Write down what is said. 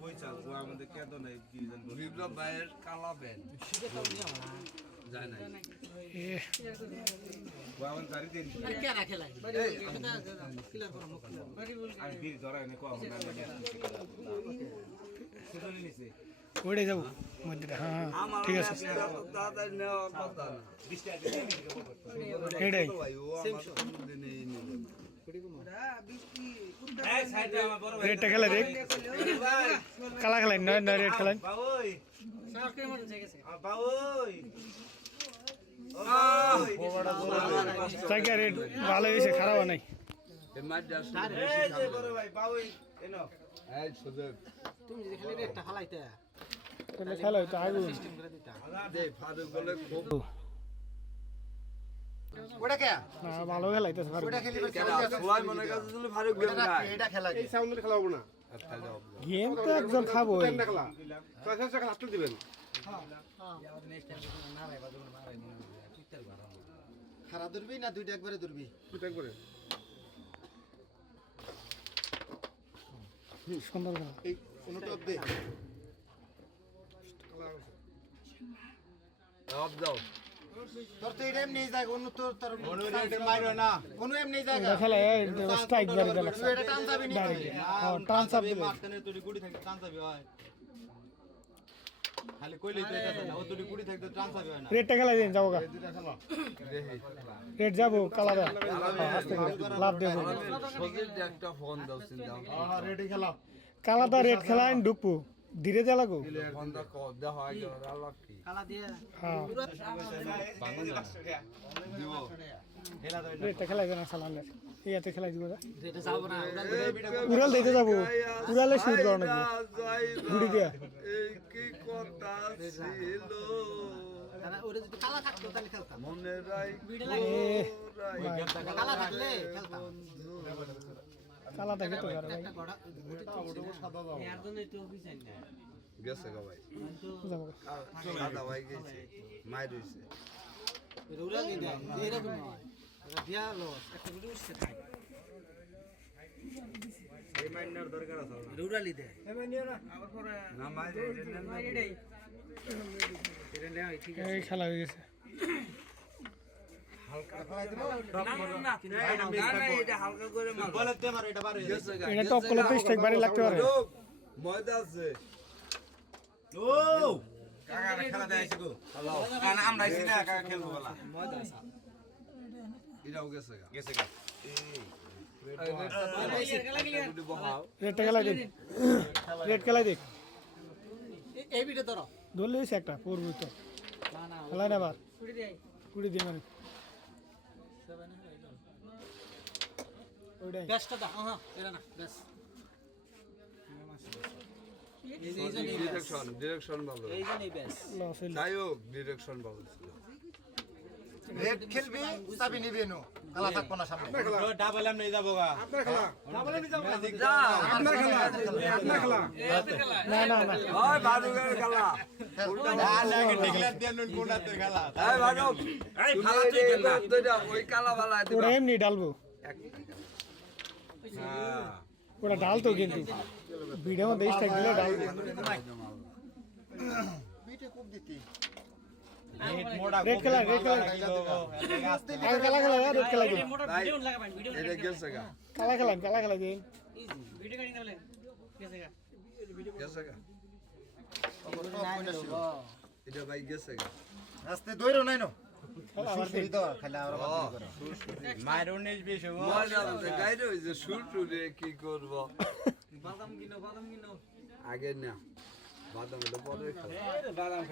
বই চাল আমাদের কেন নাই বিপ্লব ভাইয়ের কালা ব্যান যায় না বাবান গাড়ি দেন আর কে রাখে লাগে ক্লিয়ার করো মুখ আর বীর ধরা এনে কো আমরা সেটা নিছে ওড়ে যাব মধ্যে হ্যাঁ ঠিক আছে দাদা নেওয়া কথা না 20 টাকা দিয়ে নিতে হবে এটাই ভাই ও আমার দিনে নিবে এই সাইডে আমার বড় ভাই রেডটা খেলা দেখ কালা খেলাই না রেড খেলাই বাবুই সরকারি মন গেছে বাবুই জায়গা রেড ভালো হয়েছে খারাপ নাই এই মাদ্রাস এই যে বড় ভাই বাবুই এনো এই সুযোগ তুমি যদি খালি রেটটা খালাইতে তাহলে খেলা হইতো আগুন সিস্টেম করে দিতা দে ফারুক বলে খুব ওটা কে না ভালো খেলাইতেছে ওটা খেলি কেডা সবাই মনে কাছে শুনে ফারুক গেম গায় এটা খেলা এই সাউন্ডের খেলা হবে না একটা জবাব গেম তো একজন খাবো কেমনে খেলা কয়টা টাকা হাতে দিবেন খারা ধরবি না দুইটা একবারে ধরবি দুটা করে সুন্দর খেলা এই কোনটা দে জবাব দাও তোর তো এটা এমনি যায় অন্য তোর অন্য এটা মাইরো না অন্য এমনি যায় খেলা স্ট্রাইক বারে দিলা তুই এটা টান যাবি নি হ্যাঁ টান চাপ দিলে মারতেনে তুই গুড়ি থাকতে টান যাবি হয় খালি কইলেই তো এটা না ও তুই গুড়ি থাকতে টান যাবি হয় না রেডটা খেলাই দিন যাবো গা রেড যাবো কালাদা আস্তে করে লাভ দেবো সজিল একটা ফোন দাও চিন্তা হ্যাঁ রেডি খেলা কালাদা রেড খেলাইন ঢুকবো ধীরে যা লাগো ফোন দা কো দেহ আগে আল্লাহ কি কালা দিয়ে হ্যাঁ দিব রেডটা খেলাই দেন সালানের ইয়াতে খেলাই দিব এটা যাব না উড়াল দিতে যাবো উড়ালে শুট করো না গুড়ি দিয়া এই কি কথা ছিল ওরে যদি কালা থাকতো তাহলে খেলতাম মনে রাই কালা থাকলে খেলতাম কালা দেখে তো আর ভাই একটা গড়া গুটি তো সাদা দাও এর জন্য একটু অফিস আইন না গেছে গো ভাই যাবো গা। সাদা ভাই গেছে মাই রইছে রুরা দি দেয় এরকম হয় এটা দিয়া লস একটা গুটি উঠছে খাই এই মাইনার দরকার আছে রুরালি দেয় না মাই এটাই এটা নেই ঠিক এই খেলা হয়ে গেছে বলতে মারো এটা বারে গেছে গা এটা টপ করলে তো স্ট্রাইক বাড়ি লাগতে পারে ময়দা আছে ও কাকা খেলা দেখাইছি গো না আমরা আইছি না কাকা খেলবো বলা এটাও গেছে গা গেছে গা গুটি বহাও রেডটা খেলাই দিন রেড খেলাই দিক এই বিটা ধরো ধরলে একটা পড়বো তো না না খেলাই না আবার কুড়ি দেয় কুড়ি দিয়ে মানে ওইটাই বেস্টটা দাও হ্যাঁ এরা না বেশ ডিরেকশন ভালো এই জন্যই বেশ লস হইল যাই হোক ডিরেকশন ভালো ছিল রেড খেলবি চাবি নিবি নো কালা থাকবো না সামনে ডাবল এম নিয়ে যাবো গা আপনার খেলা ডাবলে নি যাও যা আপনার খেলা আপনার খেলা না না না ওই বাদুগের খেলা ডিক্লেয়ার দেন কোনাতে খেলা এই বাদুগ এই ভালো তুই খেল না দুইটা ওই কালা বালা ওরা দিবা এমনি ডালবো হ্যাঁ ওরা ডালতো কিন্তু ভিডিও মধ্যে স্ট্রাইক দিলে ডালবো বিটে খুব দিতি রেড খেলা আগে খেলা খেলা রেড খেলা দিন ভাই এটা গেছে গা কালা খেলা দিন ভিডিও কাটিং দিলে কেসে গা গেছে গা এটা ভাই গেছে গা রাস্তে দইরো নাই নো খেলা আবার দিন তো খালি আর মাইরো নিস বেশি গো মজা আছে গাইরে ওই যে শুটু রে কি করব বাদাম কিনো আগে না বাদাম এটা পরে খাও বাদাম